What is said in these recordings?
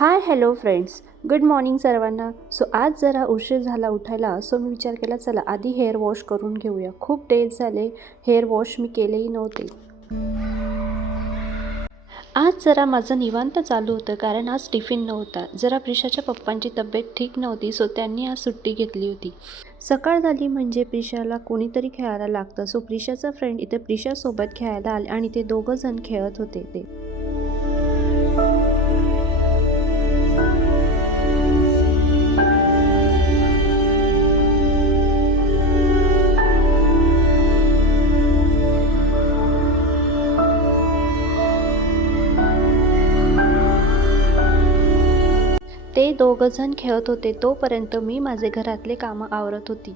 Hi hello friends, good morning सर्वांना. आज जरा उशीर झाला उठायला, मी विचार केला चला आधी हेअर वॉश करून घेऊया. खूप डेज झाले हेअर वॉश मी केलेही नव्हते. आज जरा माझं निवांत चालू होतं कारण आज टिफिन नव्हता. जरा प्रिशाच्या पप्पांची तब्येत ठीक नव्हती, त्यांनी आज सुट्टी घेतली होती. सकाळ झाली म्हणजे प्रिशाला कोणीतरी खेळायला लागतं. प्रिशाचा फ्रेंड इथे प्रिशासोबत खेळायला आले आणि ते दोघं जण खेळत होते. ते दोघं जण खेळत होते तोपर्यंत मी माझे घरातले कामं आवरत होती.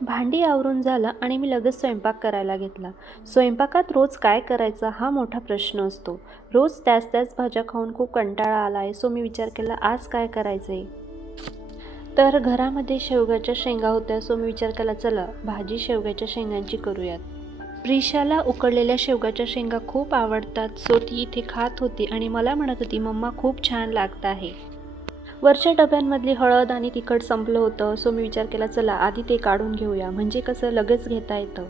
भांडी आवरून झालं आणि मी लगेच स्वयंपाक करायला घेतला. स्वयंपाकात रोज काय करायचा हा मोठा प्रश्न असतो. रोज त्याच भाज्या खाऊन खूप कंटाळा आला आहे. मी विचार केला आज काय करायचं आहे. तर घरामध्ये शेवग्याच्या शेंगा होत्या. मी विचार केला चला भाजी शेवग्याच्या शेंगांची करूयात. प्रिशाला उकडलेल्या शेवग्याच्या शेंगा खूप आवडतात. ती इथे खात होती आणि मला म्हणत होती मम्मा खूप छान लागत आहे. वरच्या डब्यांमधली हळद आणि तिखट संपलं होतं. मी विचार केला चला आधी ते काढून घेऊया, म्हणजे कसं लगेच घेता येतं.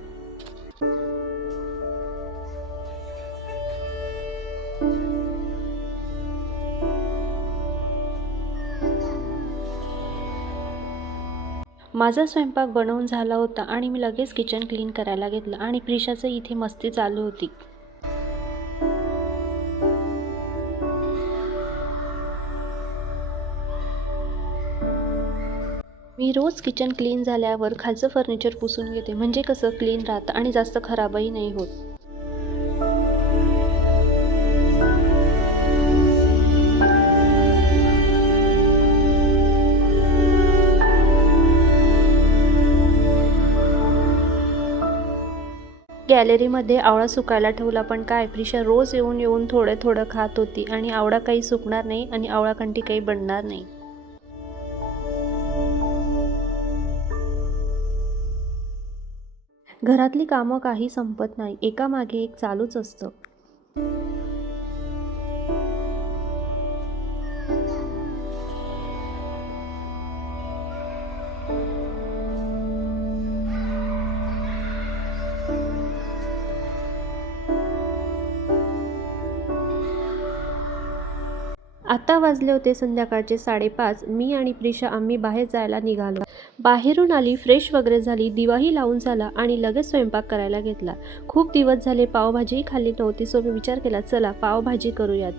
माझा स्वयंपाक बनवून झाला होता आणि मी लगेच किचन क्लीन करायला घेतलं आणि प्रिशाचं इथे मस्ती चालू होती. मी रोज किचन क्लीन झाल्यावर खालचं फर्निचर पुसून घेते, म्हणजे कसं क्लीन राहतं आणि जास्त खराबही नाही होत. गॅलरीमध्ये आवळा सुकायला ठेवला, पण काय प्रिशा रोज येऊन थोडं खात होती आणि आवळा काही सुकणार नाही आणि आवळाखंडी काही बनणार नाही. घरातली कामं काही संपत नाही, एकामागे एक चालूच असतं. आता वाजले होते संध्याकाळचे 5:30. मी आणि प्रिशा आम्ही बाहेर जायला निघालो. बाहेरून आली, फ्रेश वगैरे झाली, दिवाही लावून झाला आणि लगेच स्वयंपाक करायला घेतला. खूप दिवस झाले पावभाजीही खाल्ली नव्हती. मी विचार केला चला पावभाजी करूयात.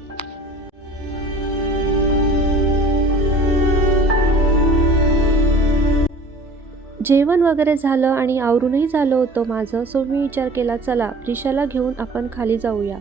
जेवण वगैरे झालं आणि आवरूनही झालं होतं माझं. मी विचार केला चला प्रिशाला घेऊन आपण खाली जाऊया.